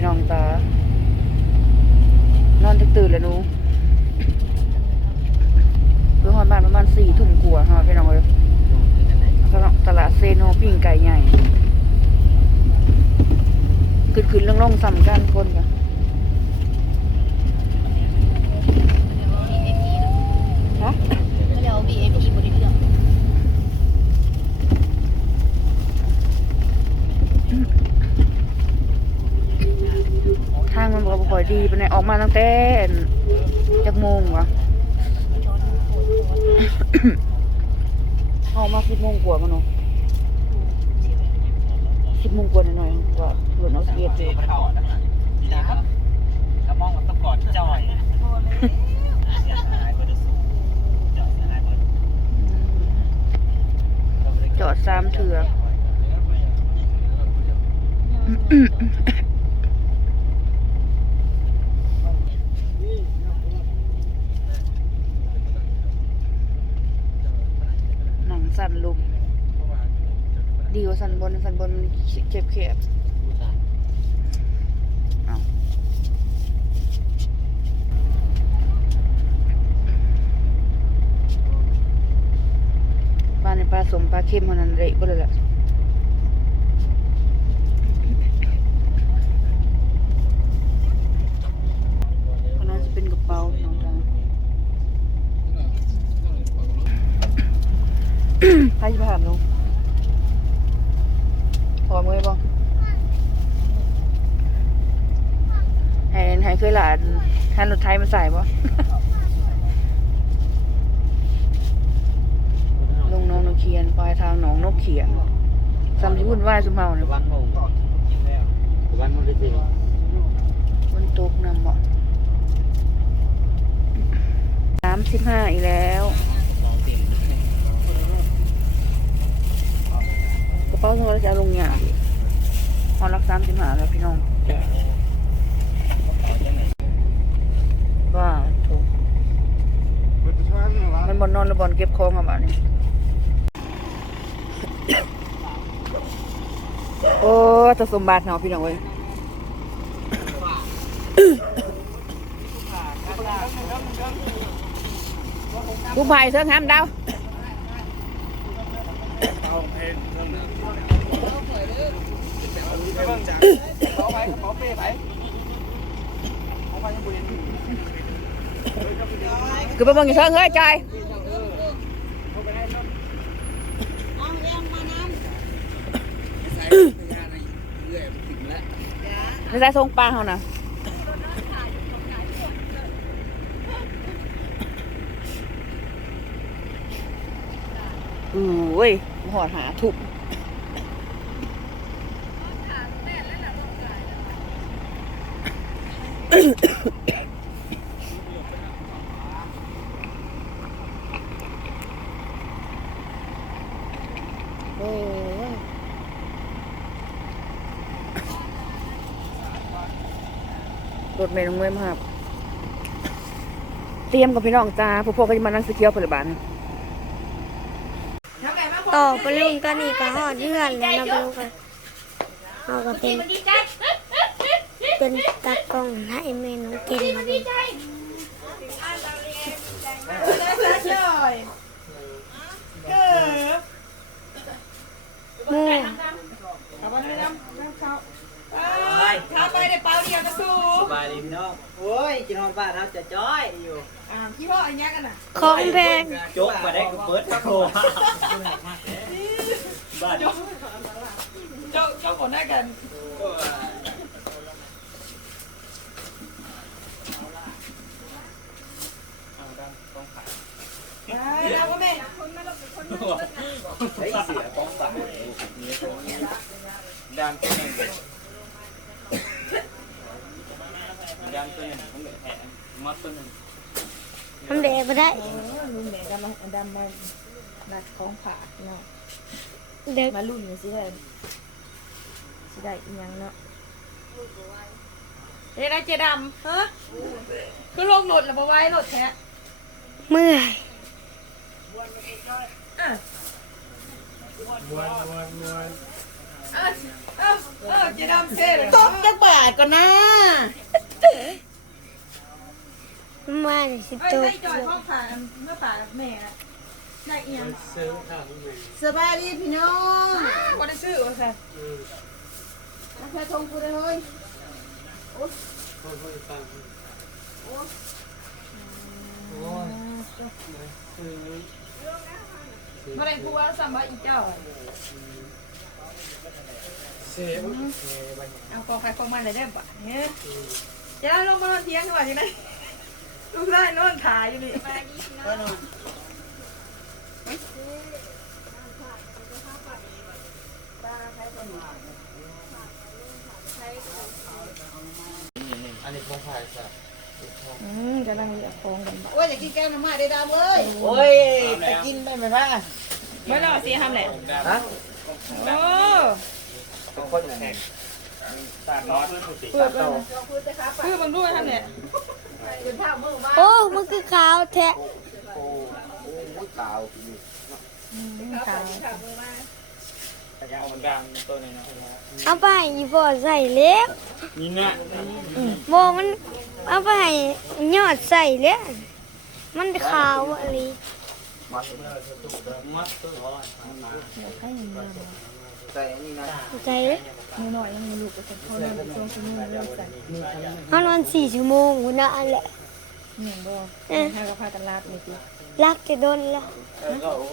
พี่น้องตานอนตื่นแล้วนูเพื่อฮอนบ้านประมาณสี่ทุ่มกว่าฮะพี่น้องเลยตลาดเซโนปิ้งไก่ใหญ่ขึ้นขึ้นลงลงๆซ้ำกันคนกันฮะเรียกว่า VIP บริเรื่อง ทางมันบอกว่า ค่อยดีไปไหนออกมาตั้งแต่จักโมงวะออกมาสิบโมงกว่ามันเนาะสิบโมงกว่าหน่อยกว่าเพื่อนเอาเอ็ดเจเข้านะครับถ้ามองมันต้องกอดจอยเสียดจอดสามเถื่อหนัง สั่นลุมดีกว่าสั่นบนสั่นบนเจ็บแคบเอาปลาในปลาสมปลาเค็มเท่านั้นเลยบ่เลยล่ะคนนั้นจะเป็นกระเป๋าน้องจัง ใครจะไปถามลุงพอมือบ่ให้ให้เคยหลานหัน รถไทยมาใส่บ่ลงน้องนกเขียนปลายทางหนองนกเขียนซ้ำที่วุ่นวายสุมเฮาเนี่ยวันโมงกินแล้ววันโมงได้จริงบนตกนำบ่สามสิบห้าอีกแล้ว สองติ่ง กระเป๋าโทรศัพท์ลงเนี่ยพอรักสามสิบห้าแล้วพี่น้องว่าถูกมันบนนอนหรือบน เก็บของค่ะบ้านนี้โอ้จะสมบัติเนาะพี่น้องเว้ยผู้ภัยเสื้อห้ามดาวเขาไปเขาเป้ไปเขาไปยังบุรี คือไปเบิ่งอยู่เชิงเฮ้ยจอย ไม่ใช่ทรงปลาเขานะอู้ยหอดหาถุกโอ้ย รถเมล์ลงเว้ยมากเตรียมกับพี่น้องจ้าพวกพวกก็จะมานั่งสเกียวพยาบาลต่อไปลุงก็นี่ก็หอดเพื่อนแล้วนะไปลุงกันเราก็เป็นเป็นตากล้องให้แม่น้องเกณฑ์มาดูแม่ ถ้าไปได้เป้าเดียวจะสู้สบายดีพี่น้องโอ้ยกินฮอนบ้านเราจะจ้อยอยู่อ่าพี่พ่อไอ้ยักษ์กันน่ะของแพงจกมาได้กูเปิดโทรบ้านเจ้าเจ้าคนหน้ากันได้แล้วก็แม่ใช้เสียป้องกันดังตัวหนึ่งดังตัวหนึ่งผมแหน มัดตัวหนึ่งทำเด็กไปได้ลุงแม่ดำมาดำมาหนักของผ่าเนาะเด็กมาลุ่นสิได้สิได้อีหยังเนาะเฮ้ยได้เจดำฮะคือลงหลดแล้วบ่ไว้หลดแท้เมื่อยอะตบจักบาทก่อนนะ มานี่สิตกสบายดีพี่น้องบ่ได้ซื้อว่าซั่นมาแค่ทงกูได้เฮ้ยมาได้พูดว่าสัมบาอีเจ้าอะเอาของใครของมันเลยได้ปะเนี่ยจะลงมานอนเทียงดีกว่าจังได ลูกได้นอนขาอยู่นี่อันนี้ของฝ่ายสัตว์อืมกำลังเหลือของกันบ่โอ้ยอยากกินแกงหน่อไม้ได้ดำเอ้ยโอ้ยไปกินได้ไหมพ่ะไม่รอเสียทำแหละฮะโอ้เป็นคนแข่งตาน้อยเพื่อนเพื่อเป็นเพื่อมันด้วยทำแหละ โอ้มันคือขาวแท้โอ้โหขาวขาวแต่ยาวเหมือนกันตัวนี้นะเอาไปให้อีพ่อใส่เล็กนี่เนี่ยโบมันเอาไปให้ยอดใส่เล็กมันขาวอะไรมัดมัดตัวร้อน ใส่อันนี้นะใส่เลยมือหน่อยยังมีลูกกับเขาเลยช่วงชั่วโมงเริ่มใส่เขานอนสี่ชั่วโมงคุณน่ะอันแหละเหนื่อยบ่ให้กับพากันลาดนี่สิรักจะโดนละแล้วก็โอ้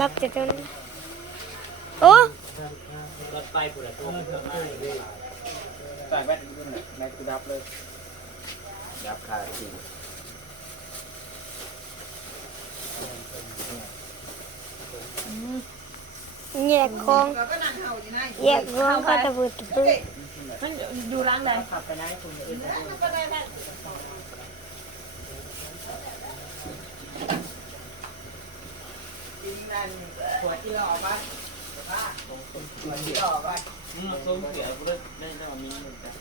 รักจะโดนโอ้รถไฟผู้ละตัวใส่แว่นขึ้นเลยในกูดับเลยดับขาดจริง กของเราก็นั่งเห่าอยู่นะแยกของก็ตะบืดตะปืดมันอยู่ร้านใดขับไปร้านคุณเองหัวที่เราออกมาอืมส้มเสียกูได้ได้ได้มีเหมือนกัน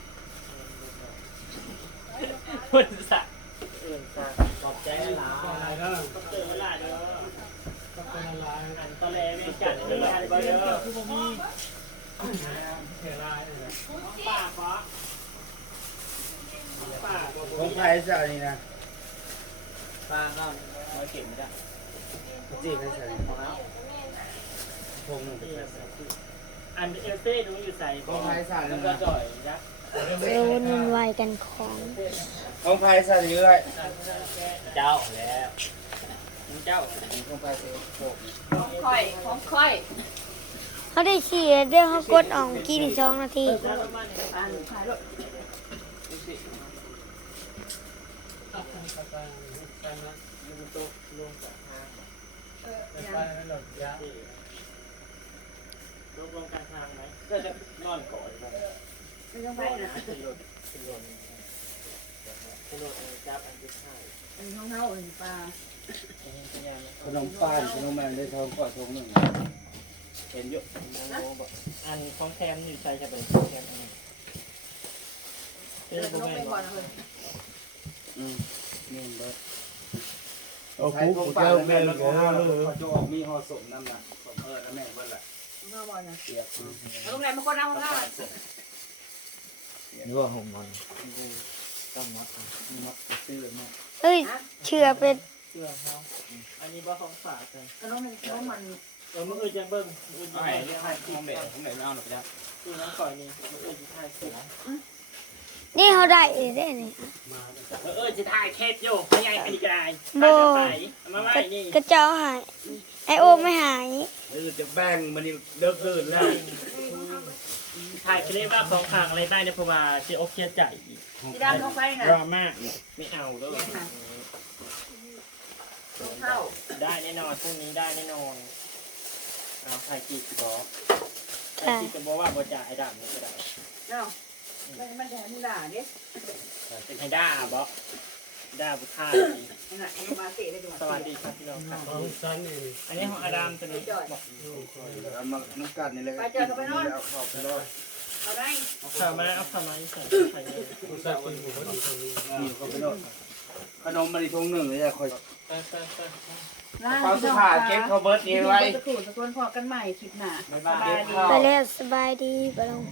คนสัตว์เอื่นสัตว์ขอบใจหลายอะไรก็เจอเวลาเด้อ ก็เป็นอะไรอันตะเลไม่จัดเลยอะไรบ้างเด้อคือผมมีเสียลายเลยป้าป้าป้าผมใครจะอันนี้นะป้าก็มาเก็บไม่ได้จีไม่ใช่พอแล้วผมหนึ่งอันเอลเซ่ดูอยู่ใส่แล้วก็จ่อยยักษ์เอวมันไวกันของผมใครใส่เยอะเจ้าแล้ว เจ้าผมใครใส่ผมค่อยของค่อยเขาได้ขี่เดี๋ยวเขากดออกกินสองนาทีรวมรวมการทางไหมก็จะนอนก่อนไปไม่ต้องไปนะขึ้นรถขึ้นรถขึ้นรถจับอันที่ห้าอันนี้ของเฮาอันนี้ปลา ขนมป้านขนมแมงได้ทองกว่าทองหนึ่งเห็นเยอะอันของแคมอยู่ใส่จะเป็นของแคมอันนี้เป็นโบแมนบอกอืมนี่เบิร์ดเอาคุกกูเจ้าแม่แล้วก็ห้าเลยเขาจะออกมีห่อสมนั่นน่ะสมเออแล้วแม่เบิร์ดละเฮาบ่นะเปียกโรงแรมมาคนเอาหน้านี่ว่าหงมันต้องมัดมัดซื้อมาเอ้ยเชื่อเป็น เสื้อเขาอันนี้ว่าของฝากกันขนมขนมมันเออมื่ออื่นจะเบิ้งมื่ออื่นจะถ่ายเรื่องของเด็กของเด็กไม่เอาหรอกจ้ะคือน้องก่อยนี่มื่ออื่นจะถ่ายเสือนี่เขาได้เองได้นี่เออเออจะถ่ายเคสอยู่ไม่ใหญ่อันนี้ก็ได้บ่ถ่ายจะไปเอามาไว้ก็นี่ก็เจ้าหายไอโอไม่หายเออจะแบ่งมันนี่เลิกเกินแล้วถ่ายคลิปว่าของขางอะไรได้เนี่ยเพราะว่าเจ๊โอเคลียร์ใจอีกสีดำของไฟน่ะดราม่าไม่เอาแล้ว เข้าได้แน่นอนพรุ่งนี้ได้แน่นอนเอาถ่ายกีบบอกถ่ายกีบก็บอกว่าบอจ่าไอ้ดำนี่ก็ได้เนาะมันมันจะมึงด่าดิเป็นไอ้ด้าบอกด้าบุค่านั่นน่ะมาเตะได้ดูสวัสดีครับพี่น้องครับอันนี้ของอาดามตัวนี้บอกเอามาน้ำกัดนี่เลยเอาเข้าไปเลยเอาได้เอาข่าวมาเอาข่าวมาใส่ใส่เลยนี่เข้าไปเลยขนมมันนี่ทงหนึ่งเลยจะคอย ไปไปไปล่างเขาพี่สุน้องภาพเก็บเขาเบิร์ดนี้ไว้จะถูกจะทวนพอกันใหม่คลิปหน้าบ๊ายบายเก็บเขาไปแล้วสบายดีไปลง